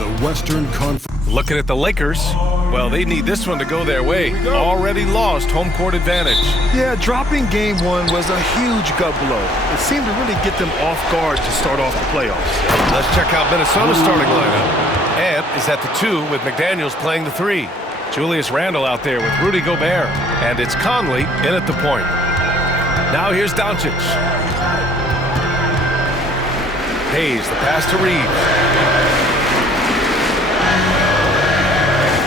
the Western Conference. Looking at the Lakers, well, they need this one to go their way. Already lost home court advantage. Yeah, dropping game one was a huge gut blow. It seemed to really get them off guard to start off the playoffs. Let's check out Minnesota's starting lineup. Ant is at the 2 with McDaniels playing the 3. Julius Randle out there with Rudy Gobert. And it's Conley in at the point. Now here's Doncic. Hayes, the pass to Reeves.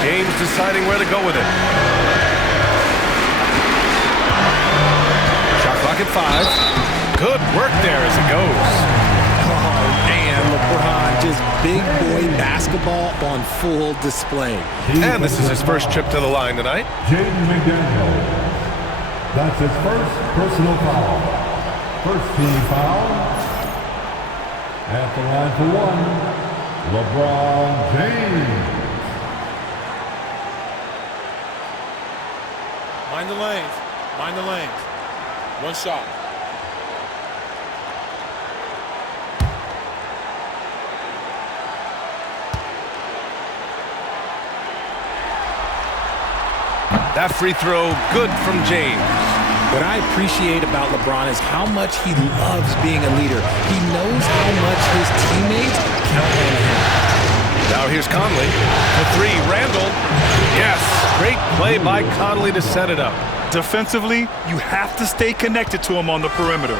James deciding where to go with it. Shot clock at 5. Good work there as it goes. Oh, man, LeBron, just big boy basketball on full display. And this is his first trip to the line tonight. James McDaniels. That's his first personal foul. First team foul. At the line for 1, LeBron James. Mind the lanes. Mind the lanes. One shot. That free throw, good from James. What I appreciate about LeBron is how much he loves being a leader. He knows how much his teammates count on him. Now here's Conley. The 3, Randle. Yes, great play by Conley to set it up. Defensively, you have to stay connected to him on the perimeter.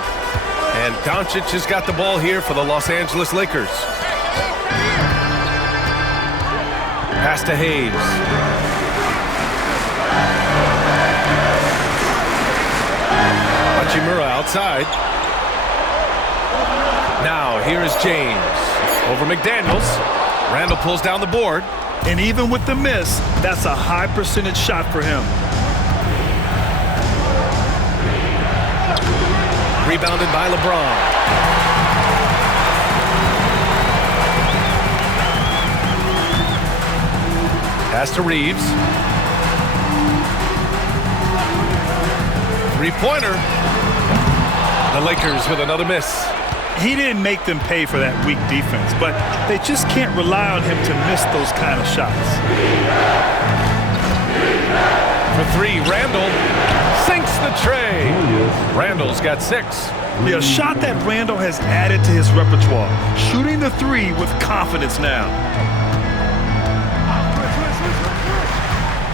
And Doncic has got the ball here for the Los Angeles Lakers. Pass to Hayes. Hachimura outside. Now here is James. Over McDaniels. Randle pulls down the board. And even with the miss, that's a high percentage shot for him. Rebounded by LeBron. Pass to Reeves. Three-pointer. The Lakers with another miss. He didn't make them pay for that weak defense, but they just can't rely on him to miss those kind of shots. For 3, Randle sinks the tray. Randle's got 6. A shot that Randle has added to his repertoire, shooting the 3 with confidence now.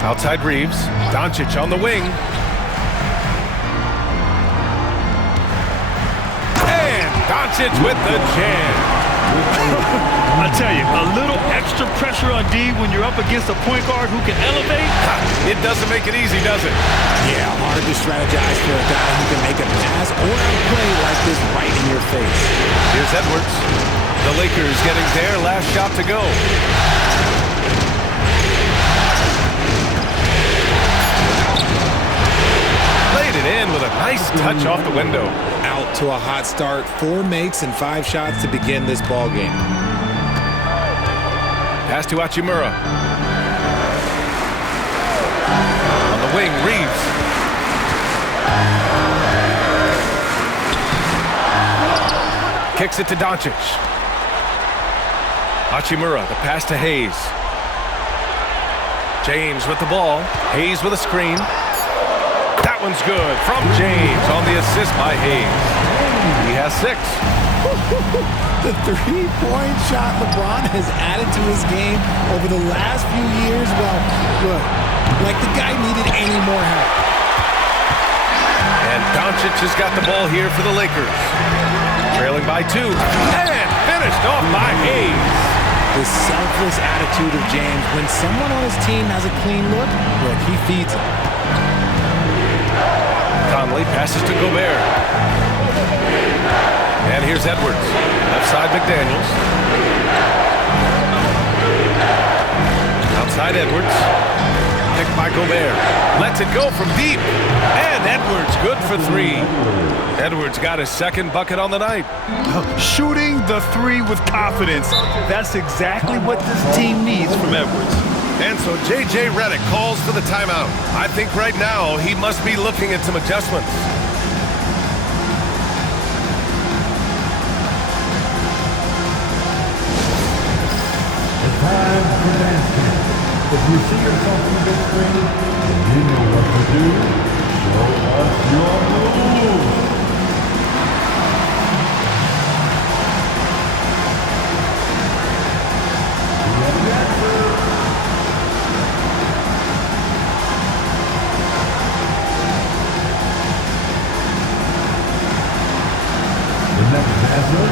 Outside Reeves. Doncic on the wing. Doncic with the jam. I tell you, a little extra pressure on D when you're up against a point guard who can elevate. It doesn't make it easy, does it? Yeah, hard to strategize for a guy who can make a pass or a play like this right in your face. Here's Edwards. The Lakers getting their last shot to go. Laid it in with a nice touch off the window. Out to a hot start, 4 makes and 5 shots to begin this ball game. Pass to Hachimura. On the wing, Reeves. Kicks it to Doncic. Hachimura, the pass to Hayes. James with the ball. Hayes with a screen. That one's good from James on the assist by Hayes. He has 6. The 3-point shot LeBron has added to his game over the last few years. Well, look, like the guy needed any more help. And Doncic has got the ball here for the Lakers. Trailing by 2. And finished off by Hayes. The selfless attitude of James. When someone on his team has a clean look, he feeds it. Conley passes to Gobert. And here's Edwards. Left side McDaniels. Outside Edwards. Picked by Gobert. Lets it go from deep. And Edwards good for 3. Edwards got his second bucket on the night. Shooting the 3 with confidence. That's exactly what this team needs from Edwards. And so J.J. Redick calls for the timeout. I think right now he must be looking at some adjustments. The time for dance camp. If you see yourself on the big screen and you know what to do, show us your moves. The next dancer,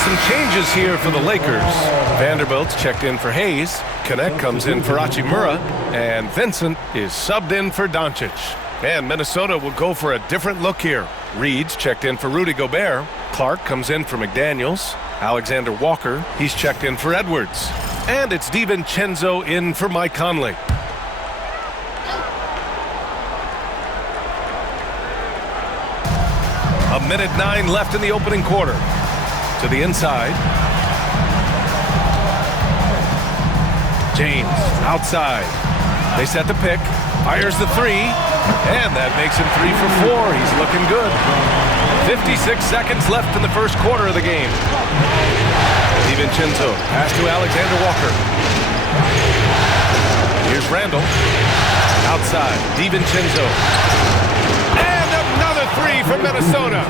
some changes here for the Lakers. Vanderbilt's checked in for Hayes. Connect comes in for Hachimura. And Vincent is subbed in for Doncic. And Minnesota will go for a different look here. Reed's checked in for Rudy Gobert. Clark comes in for McDaniels. Alexander Walker, he's checked in for Edwards. And it's DiVincenzo in for Mike Conley. A minute 9 left in the opening quarter. To the inside. James outside. They set the pick. Fires the three. And that makes him 3 for 4. He's looking good. 56 seconds left in the first quarter of the game. DiVincenzo pass to Alexander Walker. Here's Randall. Outside. DiVincenzo. And another 3 for Minnesota.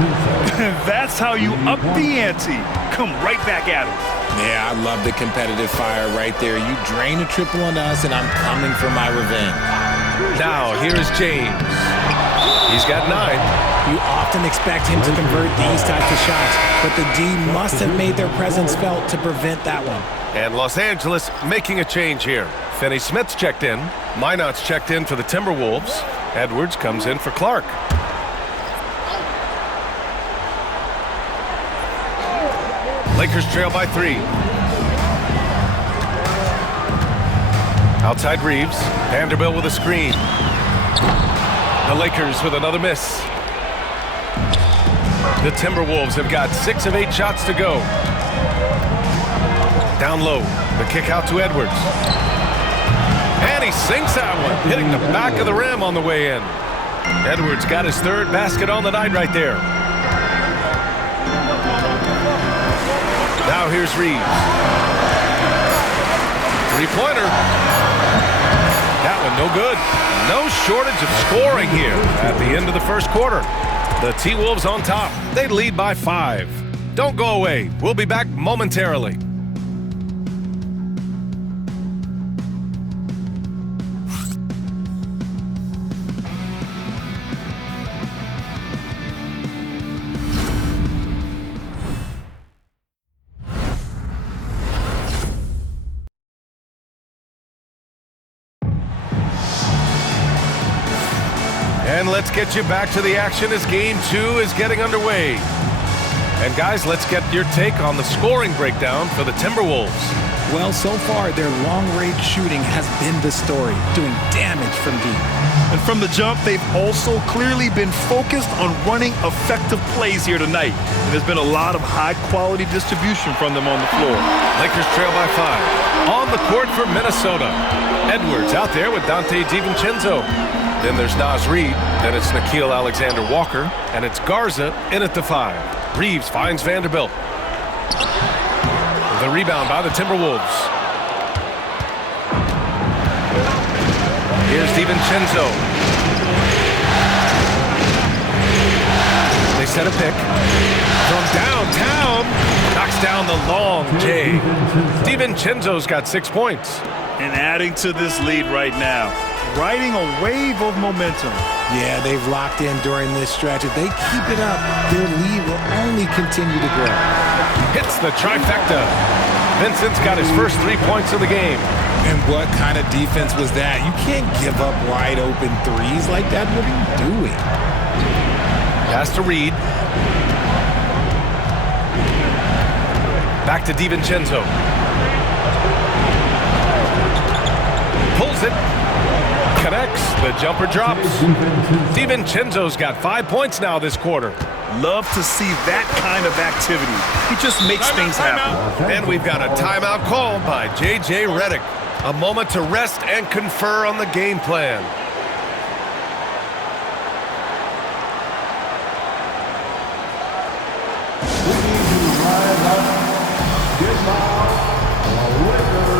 That's how you up the ante. Come right back at him. Yeah, I love the competitive fire right there. You drain a triple on us, and I'm coming for my revenge. Now, here is James. He's got 9. You often expect him to convert these types of shots, but the D must have made their presence felt to prevent that one. And Los Angeles making a change here. Finney Smith's checked in. Minot's checked in for the Timberwolves. Edwards comes in for Clark. Lakers trail by 3. Outside Reeves. Vanderbilt with a screen. The Lakers with another miss. The Timberwolves have got 6 of 8 shots to go. Down low. The kick out to Edwards. And he sinks that one, hitting the back of the rim on the way in. Edwards got his 3rd basket on the night right there. Now here's Reeves. 3-pointer. That one no good. No shortage of scoring here at the end of the first quarter. The T-Wolves on top. They lead by 5. Don't go away. We'll be back momentarily. And let's get you back to the action as Game 2 is getting underway. And guys, let's get your take on the scoring breakdown for the Timberwolves. Well, so far, their long-range shooting has been the story, doing damage from deep. And from the jump, they've also clearly been focused on running effective plays here tonight. And there's been a lot of high-quality distribution from them on the floor. Lakers trail by 5. On the court for Minnesota. Edwards out there with Dante DiVincenzo. Then there's Naz Reid. Then it's Nickeil Alexander-Walker. And it's Garza in at the 5. Reeves finds Vanderbilt. The rebound by the Timberwolves. Here's DiVincenzo. They set a pick. From downtown. Knocks down the long J. DiVincenzo's got 6 points. And adding to this lead right now. Riding a wave of momentum. Yeah, they've locked in during this stretch. If they keep it up, their lead will only continue to grow. Hits the trifecta. Vincent's got his first 3 points of the game. And what kind of defense was that? You can't give up wide open threes like that. What are you doing? Pass to Reed. Back to DiVincenzo. Pulls it. Connects. The jumper drops. DiVincenzo's got 5 points now this quarter. Love to see that kind of activity. He just makes things happen. And we've got a timeout called by J.J. Redick. A moment to rest and confer on the game plan. We need to rise up, get loud, rigor.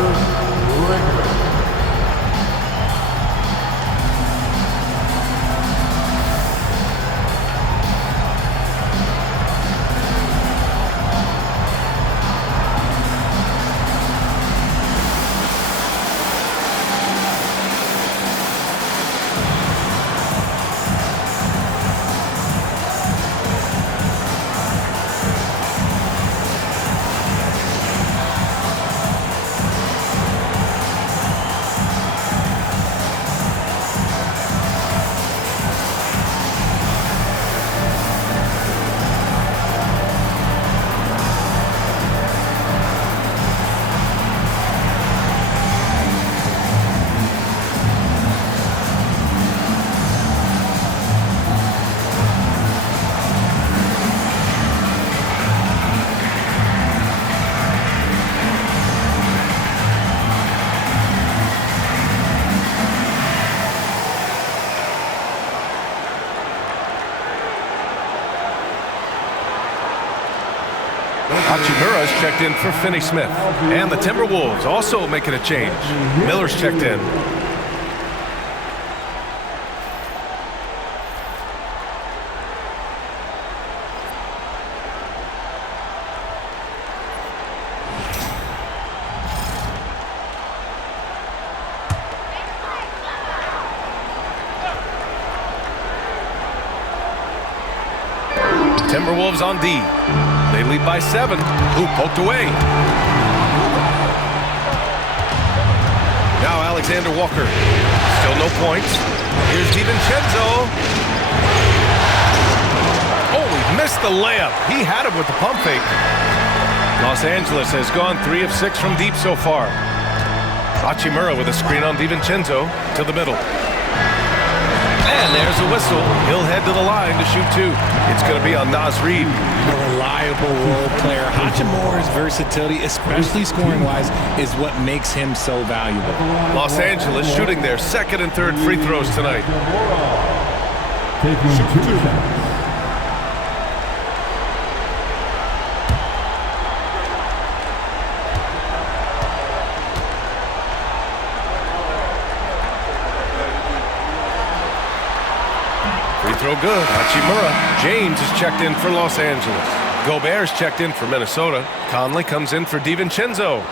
Hachimura's checked in for Finney Smith. And the Timberwolves also making a change. Miller's checked in. Timberwolves on D. They lead by 7. Who poked away? Now Alexander Walker. Still no points. Here's DiVincenzo. Oh, he missed the layup. He had him with the pump fake. Los Angeles has gone 3 of 6 from deep so far. Hachimura with a screen on DiVincenzo to the middle. And there's a whistle. He'll head to the line to shoot 2. It's going to be on Naz Reid. A reliable role player. Hachimura's versatility, especially scoring-wise, is what makes him so valuable. Los Angeles shooting their second and third free throws tonight. Taking 2 shots. Free throw good. Hachimura. James is checked in for Los Angeles. Gobert's checked in for Minnesota. Conley comes in for DiVincenzo.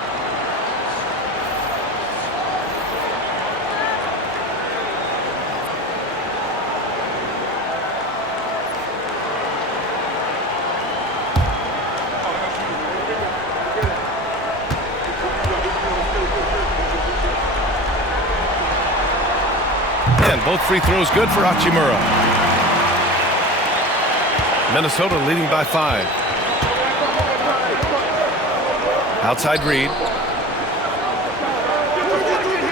And both free throws good for Hachimura. Minnesota leading by 5. Outside Reed.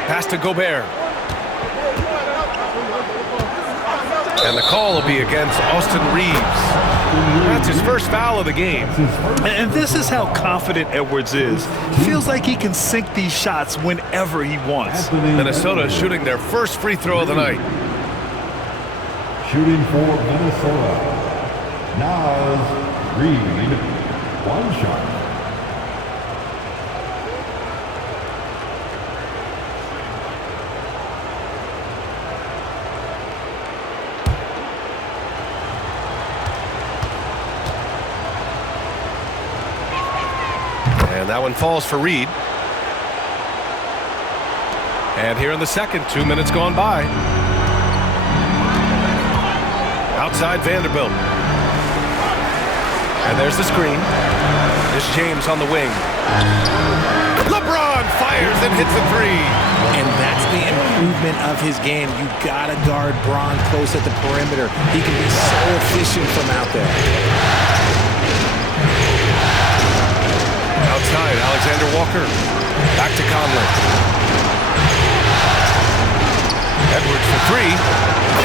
Pass to Gobert. And the call will be against Austin Reeves. That's his first foul of the game. And this is how confident Edwards is. Feels like he can sink these shots whenever he wants. Minnesota shooting their first free throw of the night. Shooting for Minnesota. Naz Reid, 1 shot. And that one falls for Reed. And here in the second, 2 minutes gone by. Outside Vanderbilt. And there's the screen. This James on the wing. LeBron fires and hits a three. And that's the improvement of his game. You gotta guard Bron close at the perimeter. He can be so efficient from out there. Outside, Alexander Walker. Back to Conley. Edwards for three.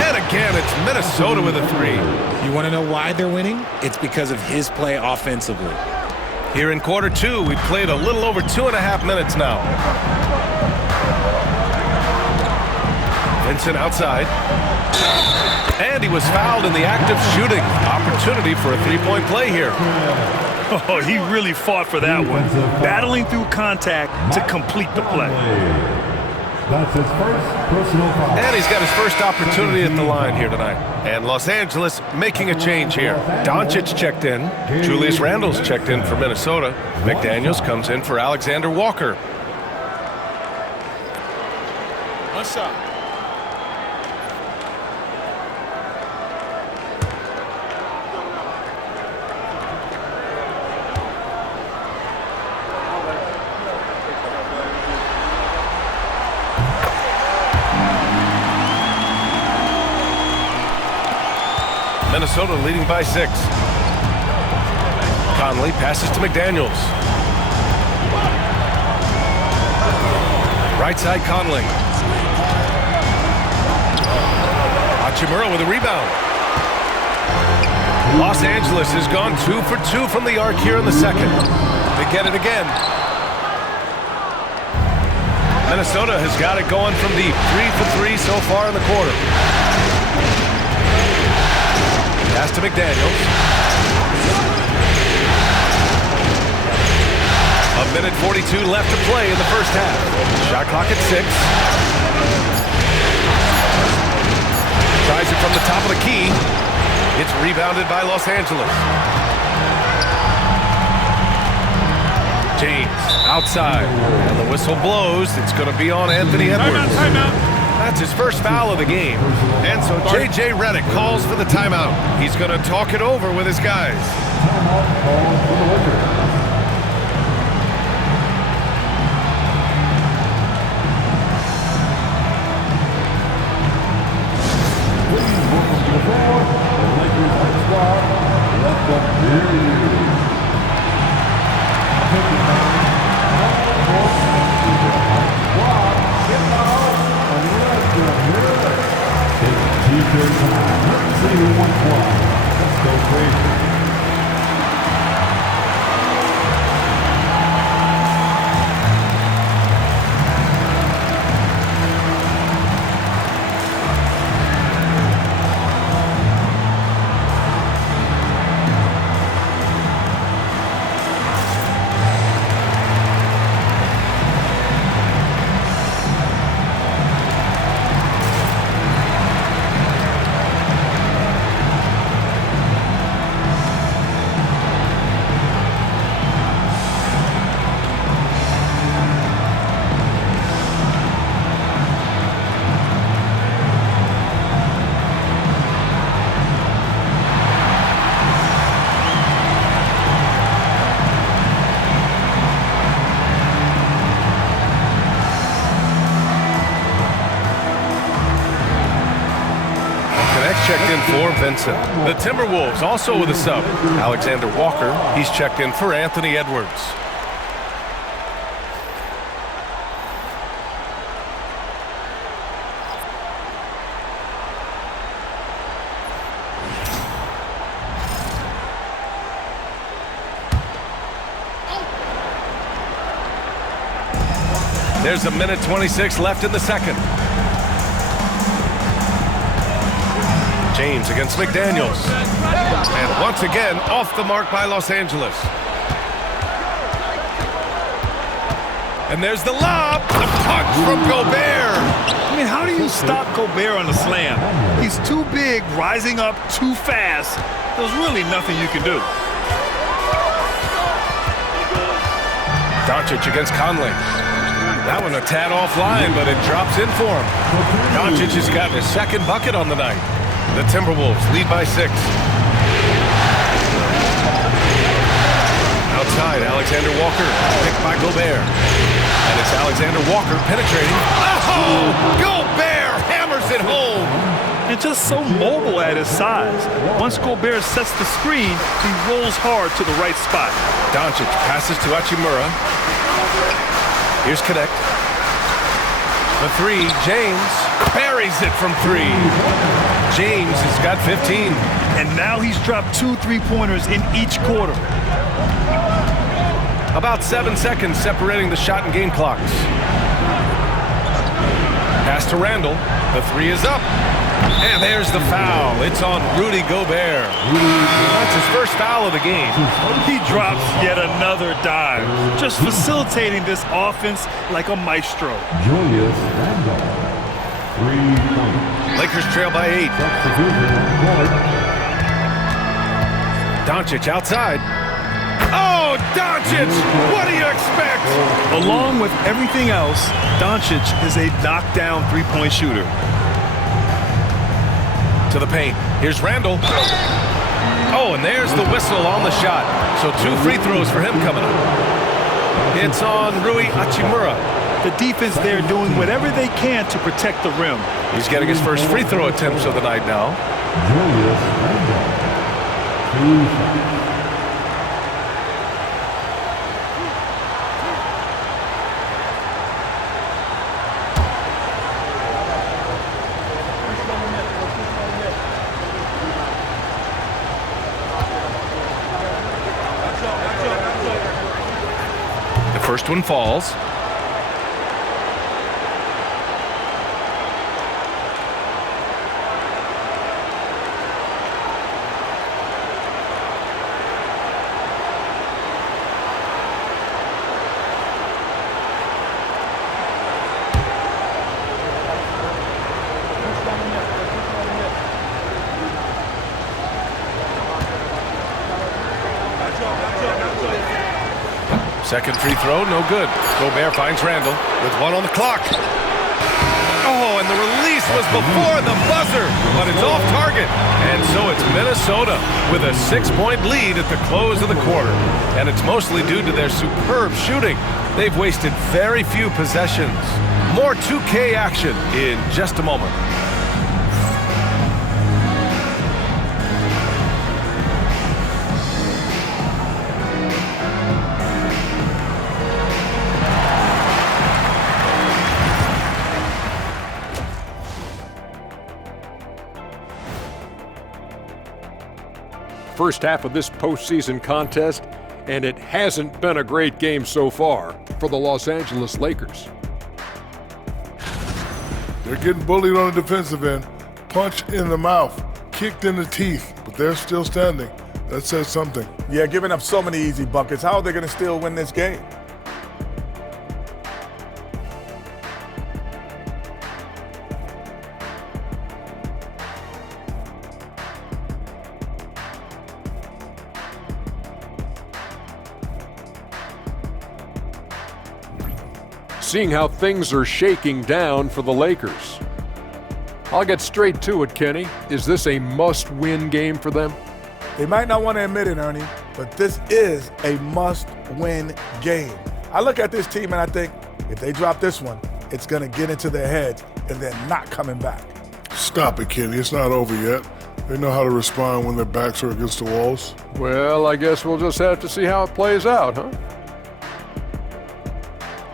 And again, it's Minnesota with a three. You want to know why they're winning? It's because of his play offensively. Here in quarter two, we've played a little over 2.5 minutes now. Vincent outside. And he was fouled in the act of shooting. Opportunity for a three-point play here. Oh, he really fought for that one. Battling through contact to complete the play. That's his first personal foul. And he's got his first opportunity at the line here tonight. And Los Angeles making a change here. Doncic checked in. Julius Randle's checked in for Minnesota. McDaniels comes in for Alexander Walker. One shot. Minnesota leading by 6. Conley passes to McDaniels. Right side Conley. Hachimura with a rebound. Los Angeles has gone 2 for 2 from the arc here in the second. They get it again. Minnesota has got it going from deep. 3 for 3 so far in the quarter. Pass to McDaniels. A minute 42 left to play in the first half. Shot clock at 6. Tries it from the top of the key. It's rebounded by Los Angeles. James outside. And the whistle blows. It's going to be on Anthony Edwards. Timeout. That's his first foul of the game. And so J.J. Redick calls for the timeout. He's going to talk it over with his guys. Timeout called for the Lakers. Please welcome to the floor, the Lakers home squad. Let them hear you. Take your time. Take your time. Let's see who wants one. Let's go crazy. Checked in for Vincent. The Timberwolves also with a sub. Alexander Walker, he's checked in for Anthony Edwards. There's a minute 26 left in the second. James against McDaniels. And once again, off the mark by Los Angeles. And there's the lob. The punch from Gobert. I mean, how do you stop Gobert on the slam? He's too big, rising up too fast. There's really nothing you can do. Doncic against Conley. That one a tad offline, but it drops in for him. Doncic has gotten his second bucket on the night. The Timberwolves lead by 6. outside, Alexander Walker, picked by Gobert. And it's Alexander Walker penetrating. Oh, Gobert hammers it home. And just so mobile at his size. Once Gobert sets the screen, he rolls hard to the right spot. Doncic passes to Hachimura. Here's Connect. The three, James buries it from three. James has got 15. And now he's dropped 2 3-pointers in each quarter. About 7 seconds separating the shot and game clocks. Pass to Randall. The three is up. And there's the foul. It's on Rudy Gobert. That's his first foul of the game. He drops yet another dive, just facilitating this offense like a maestro. Julius Randle. 3 points. Lakers trail by 8. Substitution on court. Doncic outside. Oh, Doncic! What do you expect? Along with everything else, Doncic is a knockdown three-point shooter. To the paint. Here's Randall. Oh, and there's the whistle on the shot. So 2 free throws for him coming up. It's on Rui Hachimura. The defense there doing whatever they can to protect the rim. He's getting his first free throw attempts of the night now. Julius Randle. 2 shots. First one falls. Second free throw, no good. Gobert finds Randall with 1 on the clock. Oh, and the release was before the buzzer, but it's off target. And so it's Minnesota with a 6-point lead at the close of the quarter. And it's mostly due to their superb shooting. They've wasted very few possessions. More 2K action in just a moment. First half of this postseason contest, and it hasn't been a great game so far for the Los Angeles Lakers. They're getting bullied on the defensive end, punched in the mouth, kicked in the teeth, but they're still standing. That says something. Yeah, giving up so many easy buckets. How are they going to still win this game? Seeing how things are shaking down for the Lakers. I'll get straight to it, Kenny. Is this a must-win game for them? They might not want to admit it, Ernie, but this is a must-win game. I look at this team and I think if they drop this one, it's going to get into their heads and they're not coming back. Stop it, Kenny. It's not over yet. They know how to respond when their backs are against the walls. Well, I guess we'll just have to see how it plays out, huh?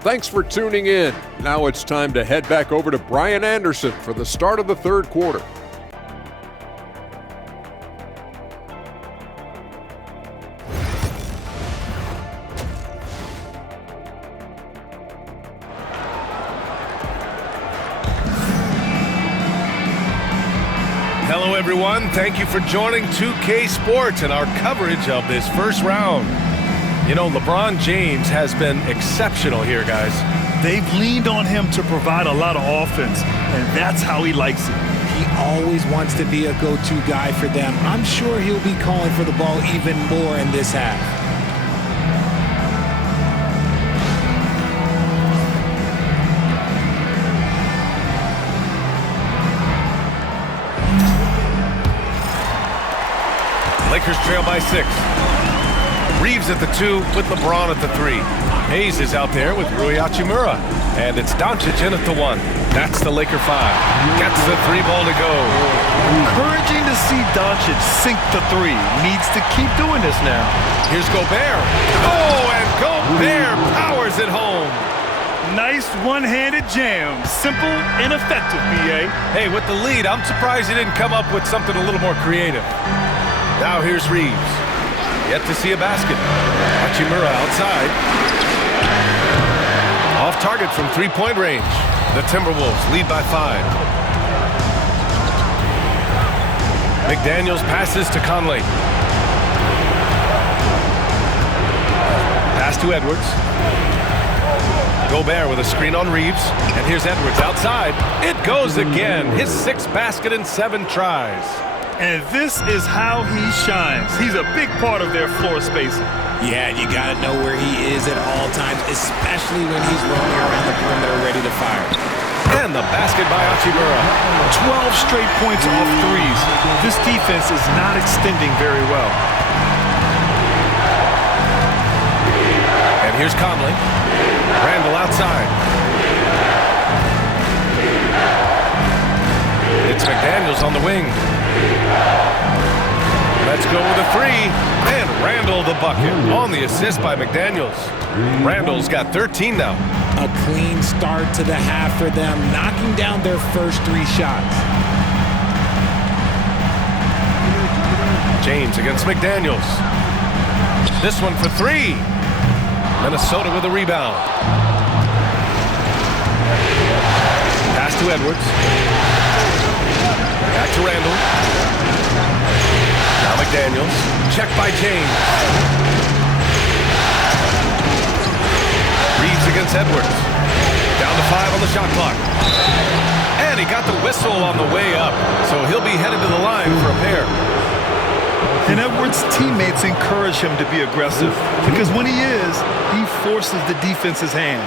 Thanks for tuning in. Now it's time to head back over to Brian Anderson for the start of the third quarter. Hello, everyone. Thank you for joining 2K Sports and our coverage of this first round. You know, LeBron James has been exceptional here, guys. They've leaned on him to provide a lot of offense, and that's how he likes it. He always wants to be a go-to guy for them. I'm sure he'll be calling for the ball even more in this half. Lakers trail by 6. Reeves at the 2 with LeBron at the 3. Hayes is out there with Rui Hachimura. And it's Doncic in at the 1. That's the Laker 5. Gets the 3 ball to go. Encouraging to see Doncic sink the 3. Needs to keep doing this now. Here's Gobert. Oh, and Gobert powers it home. Nice one-handed jam. Simple and effective, B.A. Hey, with the lead, I'm surprised he didn't come up with something a little more creative. Now here's Reeves. Yet to see a basket. Hachimura outside. Off target from three-point range. The Timberwolves lead by 5. McDaniels passes to Conley. Pass to Edwards. Gobert with a screen on Reeves. And here's Edwards outside. It goes again. His 6th basket in 7 tries. And this is how he shines. He's a big part of their floor spacing. Yeah, you got to know where he is at all times, especially when he's roaming around the perimeter ready to fire. And the basket by Hachimura. 12 straight points off threes. This defense is not extending very well. And here's Conley. Randall outside. It's McDaniels on the wing. Let's go with a 3. And Randall the bucket on the assist by McDaniels. Randall's got 13 now. A clean start to the half for them, knocking down their first 3 shots. James against McDaniels. This one for 3. Minnesota with a rebound. Pass to Edwards. Back to Randall. Now McDaniels. Check by James. Reeves against Edwards. Down to 5 on the shot clock. And he got the whistle on the way up, so he'll be headed to the line for a pair. And Edwards' teammates encourage him to be aggressive because when he is, he forces the defense's hand.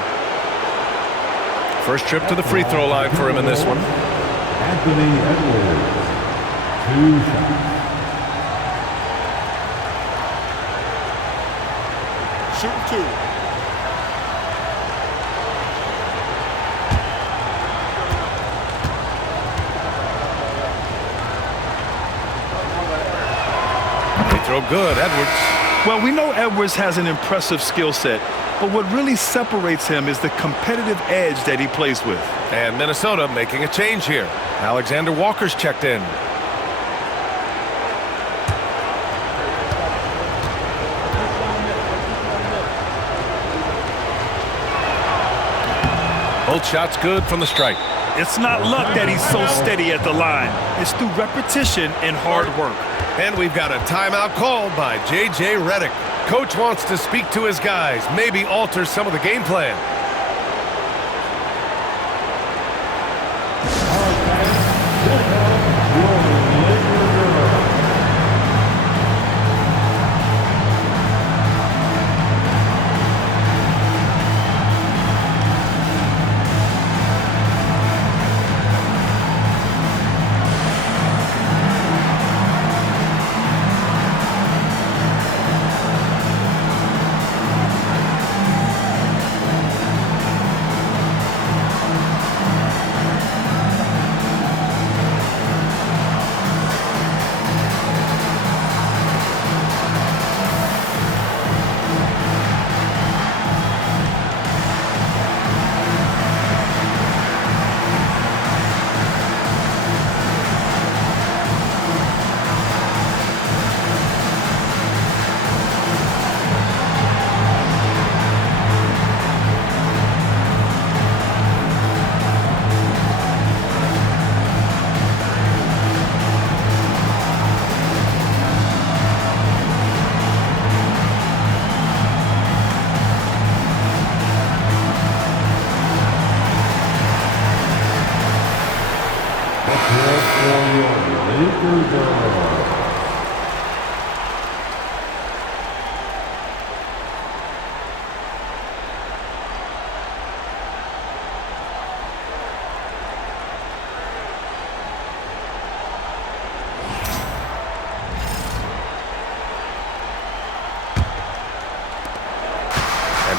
First trip to the free throw line for him in this one. Anthony Edwards, 2 shots. Shooting 2. Throw good, Edwards. Well, we know Edwards has an impressive skill set, but what really separates him is the competitive edge that he plays with. And Minnesota making a change here. Alexander Walker's checked in. Both shots good from the stripe. It's not luck that he's so steady at the line. It's through repetition and hard work. And we've got a timeout called by J.J. Redick. Coach wants to speak to his guys, maybe alter some of the game plan.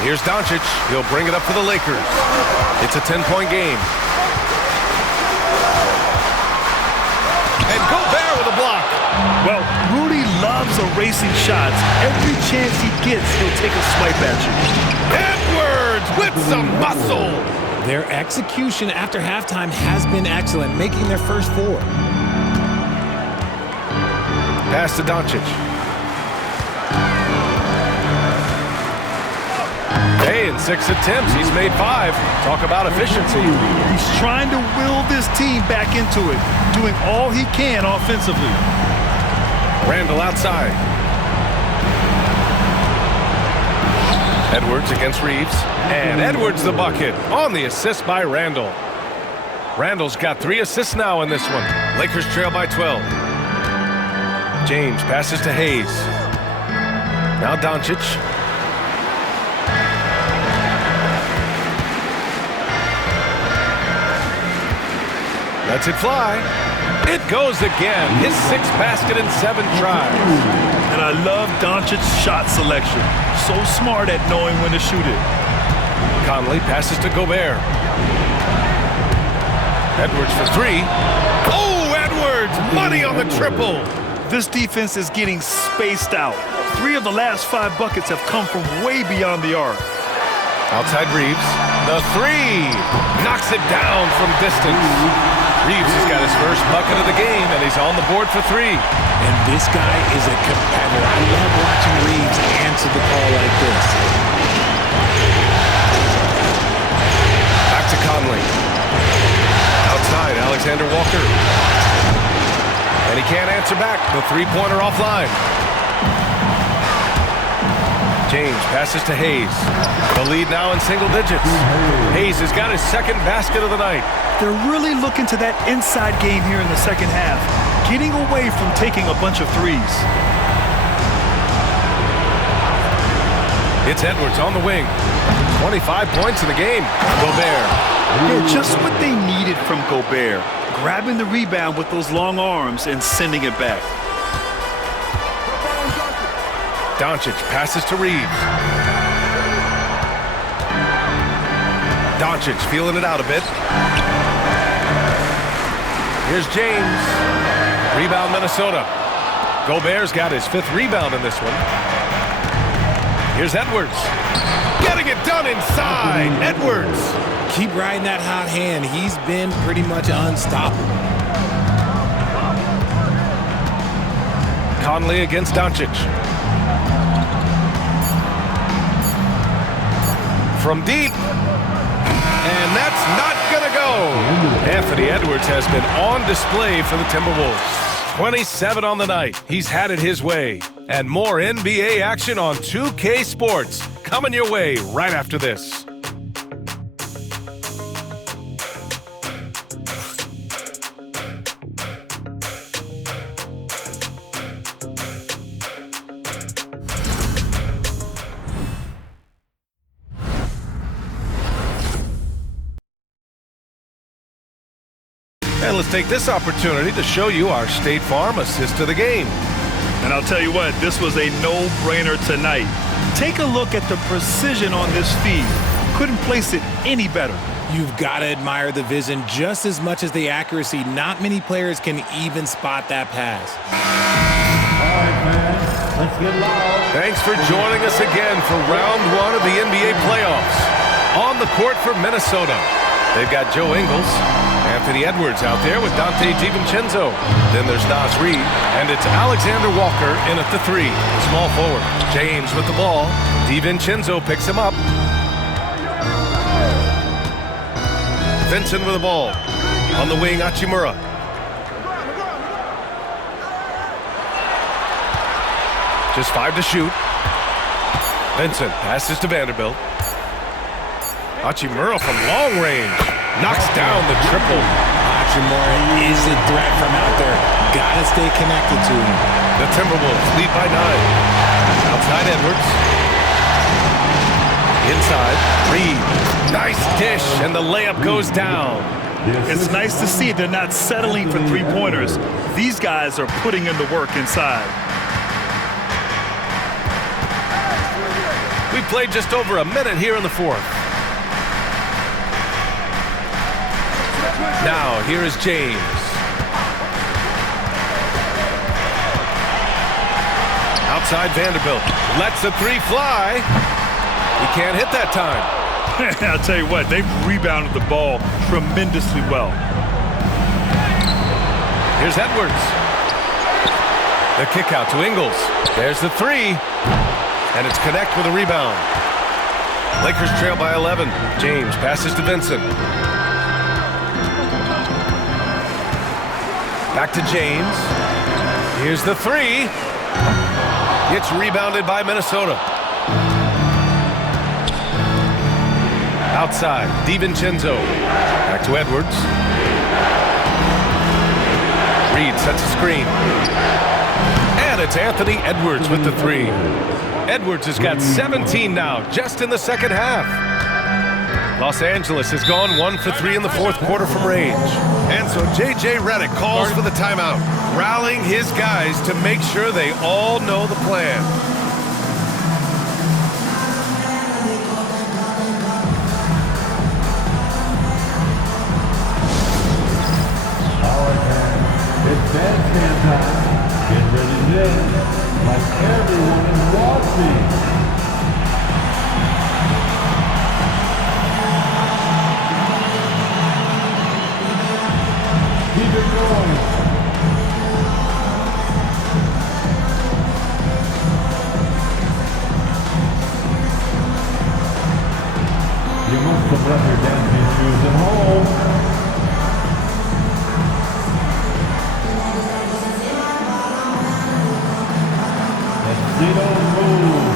here's Doncic. He'll bring it up for the Lakers. It's a 10-point game. And Gobert with a block. Well, Rudy loves erasing shots. Every chance he gets, he'll take a swipe at you. Edwards with some muscle. Their execution after halftime has been excellent, making their first 4. Pass to Doncic. Hey, in 6 attempts, he's made 5. Talk about efficiency. He's trying to will this team back into it, doing all he can offensively. Randall outside. Edwards against Reeves. And Edwards the bucket on the assist by Randall. Randall's got 3 assists now in this one. Lakers trail by 12. James passes to Hayes. Now Doncic. Lets it fly. It goes again. His 6th basket in 7 tries. And I love Doncic's shot selection. So smart at knowing when to shoot it. Conley passes to Gobert. Edwards for 3. Oh, Edwards! Money on the triple. This defense is getting spaced out. 3 of the last 5 buckets have come from way beyond the arc. Outside Reeves. The 3. Knocks it down from distance. Reeves has got his first bucket of the game, and he's on the board for 3. And this guy is a competitor. I love watching Reeves answer the call like this. Back to Conley. Outside, Alexander Walker. And he can't answer back. The 3-pointer offline. James passes to Hayes. The lead now in single digits. Hayes has got his 2nd basket of the night. They're really looking to that inside game here in the second half, getting away from taking a bunch of 3s. It's Edwards on the wing. 25 points in the game. Gobert. Yeah, just what they needed from Gobert. Grabbing the rebound with those long arms and sending it back. Doncic passes to Reeves. Doncic feeling it out a bit. Here's James. Rebound Minnesota. Gobert's got his 5th rebound in this one. Here's Edwards. Getting it done inside. Edwards. Keep riding that hot hand. He's been pretty much unstoppable. Conley against Doncic. From deep. And that's not going to go. Anthony Edwards has been on display for the Timberwolves. 27 on the night. He's had it his way. And more NBA action on 2K Sports coming your way right after this. And let's take this opportunity to show you our State Farm assist of the game. And I'll tell you what, this was a no-brainer tonight. Take a look at the precision on this feed. Couldn't place it any better. You've got to admire the vision just as much as the accuracy. Not many players can even spot that pass. All right, man. Let's get loud. Thanks for joining us again for round 1 of the NBA playoffs. On the court for Minnesota, they've got Joe Ingles, Anthony Edwards out there with Dante DiVincenzo. Then there's Naz Reid, and it's Alexander Walker in at the 3. Small forward. James with the ball. DiVincenzo picks him up. Vincent with the ball. On the wing, Hachimura. Just 5 to shoot. Vincent passes to Vanderbilt. Hachimura from long range. Knocks down the triple. Hachimura is a threat from out there. Gotta stay connected to him. The Timberwolves lead by 9. Outside Edwards. Inside, Reed. Nice dish, and the layup goes down. It's nice to see they're not settling for 3-pointers. These guys are putting in the work inside. We played just over a minute here in the fourth. Now, here is James. Outside Vanderbilt. Lets the three fly. He can't hit that time. I'll tell you what, they've rebounded the ball tremendously well. Here's Edwards. The kick out to Ingles. There's the three. And it's connect with a rebound. Lakers trail by 11. James passes to Vincent. Back to James. Here's the three. It's rebounded by Minnesota. Outside, DiVincenzo. Back to Edwards. Reed sets a screen. And it's Anthony Edwards with the three. Edwards has got 17 now, just in the second half. Los Angeles has gone 1 for 3 in the fourth quarter from range. And so J.J. Redick calls for the timeout, rallying his guys to make sure they all know the plan. All right, man. It's bandstand time. Get ready to dance like everyone is watching. Keep it going. You must have left your dancing shoes at home. Let's see those moves.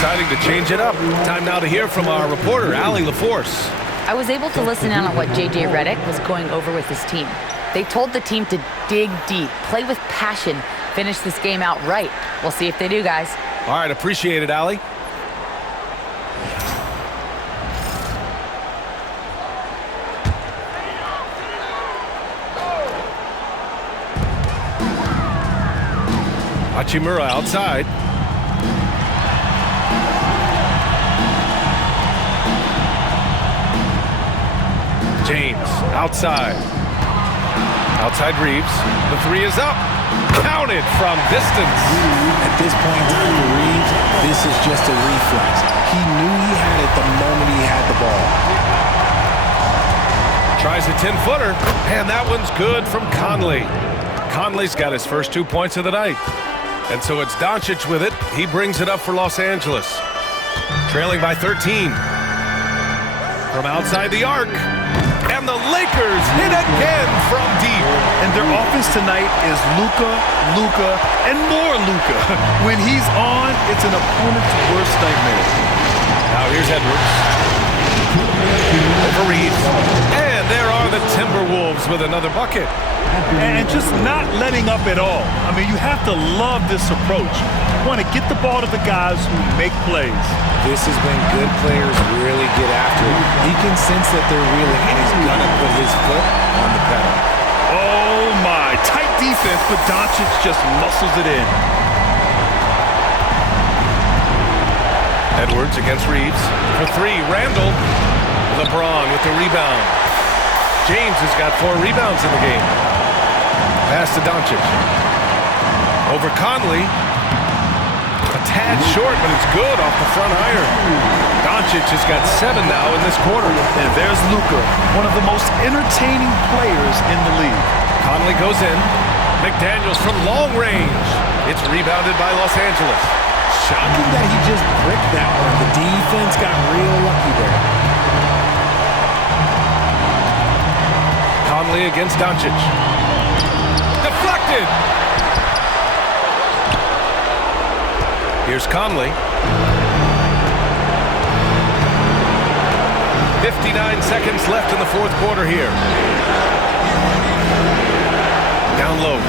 Deciding to change it up. Time now to hear from our reporter, Allie LaForce. I was able to listen in on what J.J. Redick was going over with his team. They told the team to dig deep, play with passion, finish this game out right. We'll see if they do, guys. All right, appreciate it, Allie. Hachimura outside. James, outside. Outside Reeves. The three is up. Counted from distance. At this point in time for Reeves, this is just a reflex. He knew he had it the moment he had the ball. Tries a 10-footer, and that one's good from Conley. Conley's got his first 2 points of the night. And so it's Doncic with it. He brings it up for Los Angeles. Trailing by 13. From outside the arc. And the Lakers hit again from deep. And their offense tonight is Luka, and more Luka. When he's on, it's an opponent's worst nightmare. Now here's Edwards. Over Reed. And there are the Timberwolves with another bucket. And just not letting up at all. I mean, you have to love this approach. You want to get the ball to the guys who make plays. This is when good players really get after it. He can sense that they're reeling, and he's going to put his foot on the pedal. Oh, my. Tight defense, but Doncic just muscles it in. Edwards against Reeves. For three, Randall. LeBron with the rebound. James has got 4 rebounds in the game. Pass to Doncic. Over Conley. A tad short, but it's good off the front iron. Doncic has got 7 now in this quarter. And there's Luka, one of the most entertaining players in the league. Conley goes in. McDaniels from long range. It's rebounded by Los Angeles. Shocking that he just bricked that one. The defense got real lucky there. Conley against Doncic. Deflected! Here's Conley. 59 seconds left in the fourth quarter here. Down low.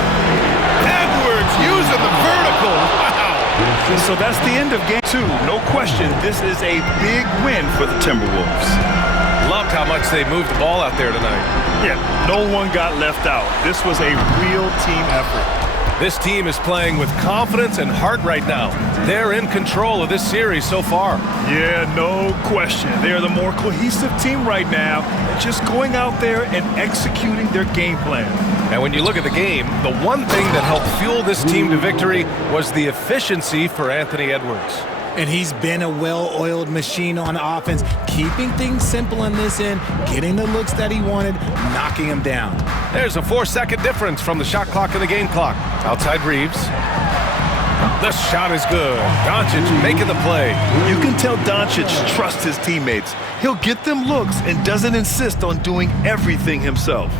Edwards using the vertical. Wow. So that's the end of game 2. No question, this is a big win for the Timberwolves. Loved how much they moved the ball out there tonight. Yeah, no one got left out. This was a real team effort. This team is playing with confidence and heart right now. They're in control of this series so far. Yeah, no question. They're the more cohesive team right now, and just going out there and executing their game plan. And when you look at the game, the one thing that helped fuel this team to victory was the efficiency for Anthony Edwards. And he's been a well-oiled machine on offense, keeping things simple in this end, getting the looks that he wanted, knocking them down. There's a 4-second difference from the shot clock and the game clock. Outside Reeves. The shot is good. Doncic making the play. You can tell Doncic trusts his teammates. He'll get them looks and doesn't insist on doing everything himself.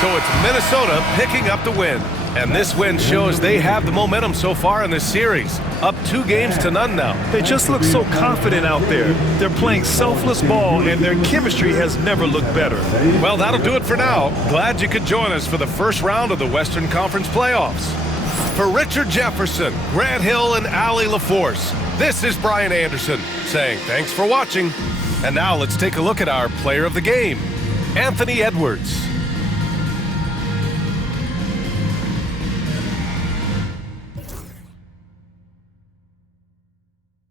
So it's Minnesota picking up the win. And this win shows they have the momentum so far in this series. Up 2 games to none now. They just look so confident out there. They're playing selfless ball, and their chemistry has never looked better. Well, that'll do it for now. Glad you could join us for the first round of the Western Conference playoffs. For Richard Jefferson, Grant Hill, and Allie LaForce, this is Brian Anderson saying thanks for watching. And now let's take a look at our player of the game, Anthony Edwards.